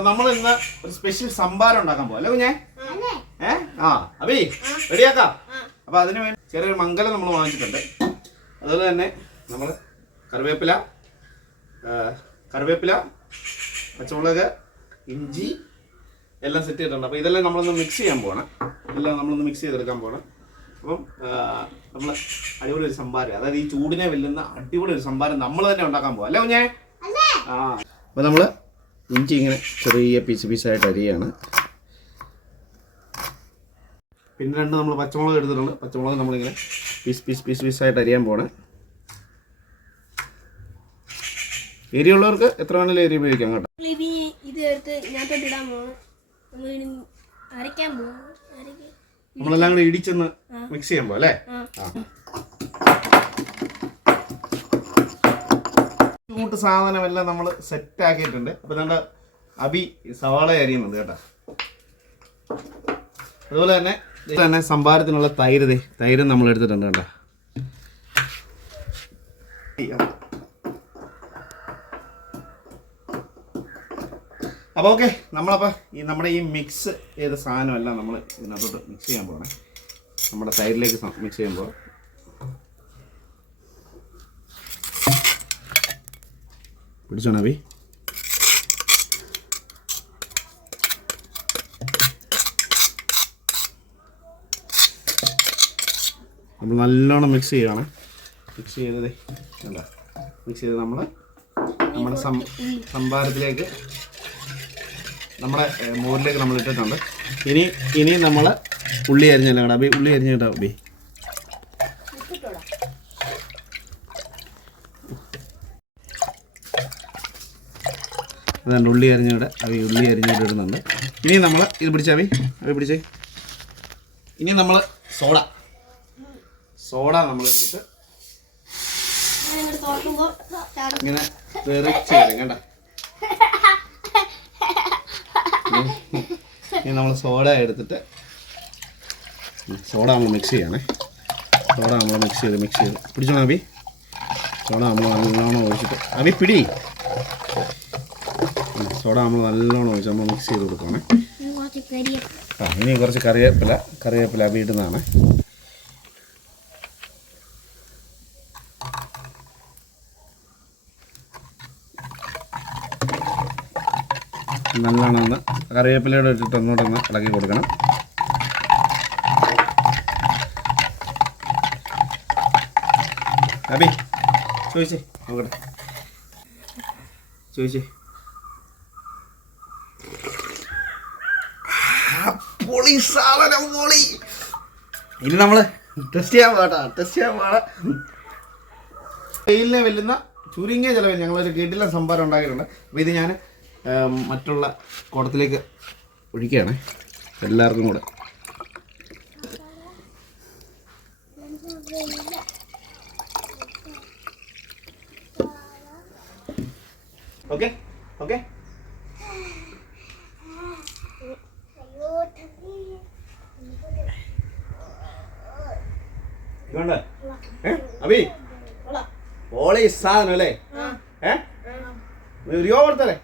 അപ്പൊ നമ്മൾ ഇന്ന് ഒരു സ്പെഷ്യൽ സംഭാരം ഉണ്ടാക്കാൻ പോവാ. അല്ലേ കുഞ്ഞേ? ഏ? ആ അബി റെഡിയാക്ക? അപ്പൊ അതിന് വേണ്ടി ചെറിയൊരു മംഗലം നമ്മൾ വാങ്ങിച്ചിട്ടുണ്ട്. അതുപോലെ തന്നെ നമ്മൾ കറിവേപ്പില കറിവേപ്പില പച്ചമുളക് ഇഞ്ചി എല്ലാം സെറ്റ് ചെയ്തിട്ടുണ്ട്. അപ്പോൾ ഇതെല്ലാം നമ്മളൊന്ന് മിക്സ് ചെയ്യാൻ പോകണം എല്ലാം നമ്മളൊന്ന് മിക്സ് ചെയ്തെടുക്കാൻ പോകണം അപ്പം നമ്മൾ അടിപൊളി ഒരു സംഭാരം. അതായത് ഈ ചൂടിനെ വെല്ലുന്ന അടിപൊളി ഒരു സംഭാരം നമ്മൾ തന്നെ ഉണ്ടാക്കാൻ പോകാം അല്ലേ കുഞ്ഞേ? ആ. അപ്പോൾ നമ്മൾ ഇഞ്ചി ഇങ്ങനെ ചെറിയ പീസ് പീസായിട്ട് അരിയാണ്. പിന്നെ രണ്ട് നമ്മൾ പച്ചമുളക് എടുത്തിട്ടുണ്ട്. പച്ചമുളക് നമ്മളിങ്ങനെ പീസ് പീസ് പീസ് പീസായിട്ട് അരിയാൻ പോണേ. എരിയുള്ളവർക്ക് എത്ര വേണമെങ്കിലും എരി ഉപയോഗിക്കാം കേട്ടോ. ഇത് എടുത്ത് ഞാൻ തൊട്ടിടാൻ പോകണം അരയ്ക്കാൻ പോകണം നമ്മളെല്ലാം കൂടെ ഇടിച്ചെന്ന് മിക്സ് ചെയ്യാൻ പോലെ ആ. കൂട്ട് സാധനമെല്ലാം നമ്മൾ സെറ്റ് ആക്കിയിട്ടുണ്ട്. അപ്പൊ നമ്മുടെ അബി സവാള അരിയുന്നുണ്ട് കേട്ടോ. അതുപോലെ തന്നെ തന്നെ സംഭാരത്തിനുള്ള തൈര് തൈര് നമ്മൾ എടുത്തിട്ടുണ്ട് കേട്ടോ. അപ്പോൾ ഓക്കെ നമ്മളപ്പോൾ ഈ നമ്മുടെ ഈ മിക്സ് ചെയ്ത സാധനമെല്ലാം നമ്മൾ ഇതിനകത്തോട്ട് മിക്സ് ചെയ്യാൻ പോകണേ നമ്മുടെ തൈരിലേക്ക് മിക്സ് ചെയ്യുമ്പോൾ പിടിച്ചോ നബി നമ്മൾ നല്ലോണം മിക്സ് ചെയ്യണം. മിക്സ് ചെയ്തതേ അല്ല മിക്സ് ചെയ്ത് നമ്മൾ നമ്മുടെ സംഭാരത്തിലേക്ക് നമ്മുടെ മോരിലേക്ക് നമ്മൾ ഇട്ടിട്ടുണ്ട്. ഇനി ഇനി നമ്മൾ ഉള്ളി അരിഞ്ഞല്ല അബി ഉള്ളി അരിഞ്ഞ കേട്ടോ അതുകൊണ്ട് ഉള്ളി അരിഞ്ഞിവിടെ അവി ഉള്ളി അരിഞ്ഞിട്ട് ഇടുന്നുണ്ട്. ഇനി നമ്മൾ ഇത് പിടിച്ചാവി അവി അവി പിടിച്ചേ. ഇനി നമ്മൾ സോഡ. സോഡ നമ്മൾ എടുത്തിട്ട് ഇങ്ങനെ തെറിച്ച് ഇനി നമ്മൾ സോഡ എടുത്തിട്ട് സോഡ നമ്മൾ മിക്സ് ചെയ്യണേ. സോഡ നമ്മൾ മിക്സ് ചെയ്ത് മിക്സ് ചെയ്ത്. പിടിച്ചോണം അബി. സോഡ നമ്മൾ നല്ലോണം ഒഴിച്ചിട്ട്. അബി പിടി. സോഡ നമ്മൾ നല്ലോണം ഒഴിച്ച് നമ്മൾ മിക്സ് ചെയ്ത് കൊടുക്കണേ ആ ഇനി കുറച്ച് കറിവേപ്പില കറിവേപ്പില വീടുന്നതാണ് നല്ലോണം കറിവേപ്പിലയുടെ ഇട്ടിട്ട് ഒന്നുകൂടെ ഇളക്കി കൊടുക്കണം. അബി ചോദിച്ചേ നോക്കട്ടെ. ചോദിച്ചേ. പൊളി സാധനം പൊളി ഇനി നമ്മൾ ടെസ്റ്റ് ചെയ്യാൻ പാടാ ടെസ്റ്റ് ചെയ്യാൻ പാടാ വെയിലിനെ വെല്ലുന്ന ചുരുങ്ങിയ ചിലവിൽ ഞങ്ങളൊരു കിടിലൻ സംഭാരം ഉണ്ടാക്കിയിട്ടുണ്ട്. അപ്പോൾ ഇത് ഞാൻ മറ്റുള്ള കുടത്തിലേക്ക് ഒഴിക്കുകയാണ്. എല്ലാവർക്കും കൂടെ. ഓക്കെ? ഓക്കെ? ഇതുകൊണ്ട് ഏ? അബി ഓളി സാധനം അല്ലേ? ഏ? ഒരു യോ കൊടുത്തല്ലേ